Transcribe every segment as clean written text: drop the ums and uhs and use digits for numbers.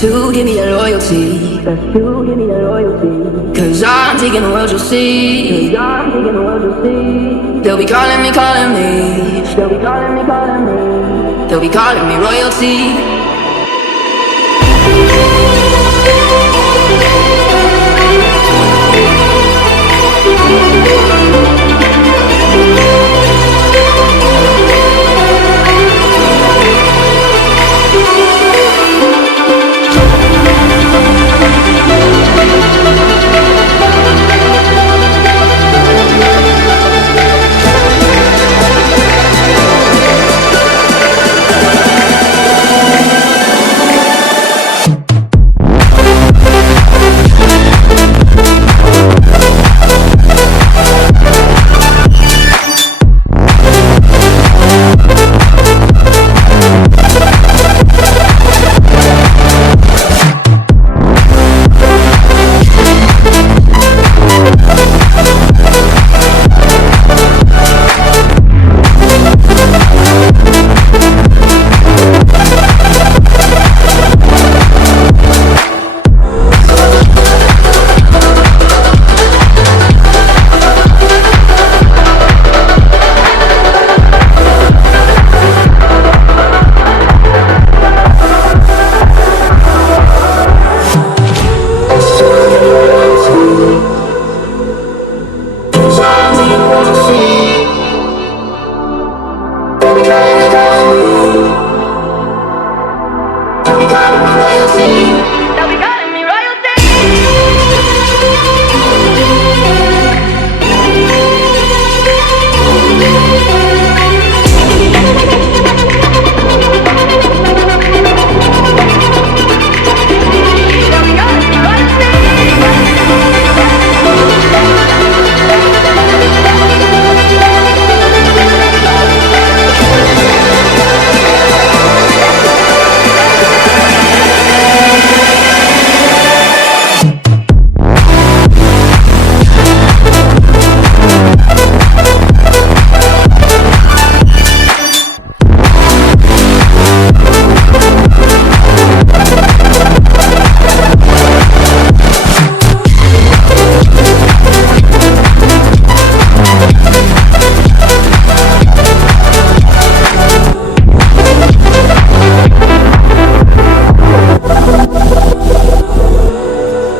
Best to give me that loyalty. Best to give me that loyalty. Cause I'm taking the world, you'll see. Cause I'm taking the world, you'll see. They'll be calling me, calling me. They'll be calling me, calling me. They'll be calling me royalty.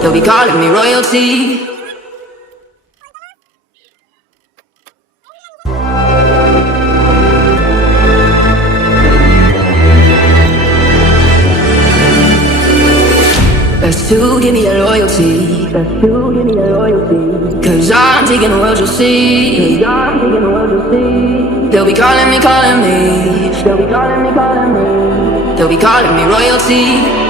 They'll be calling me royalty. Best to give me that loyalty. Best to give me that loyalty. Cause I'm taking the world, you'll see. Cause I'm taking the world, you'll see. They'll be calling me, calling me. They'll be calling me, calling me. They'll be calling me royalty.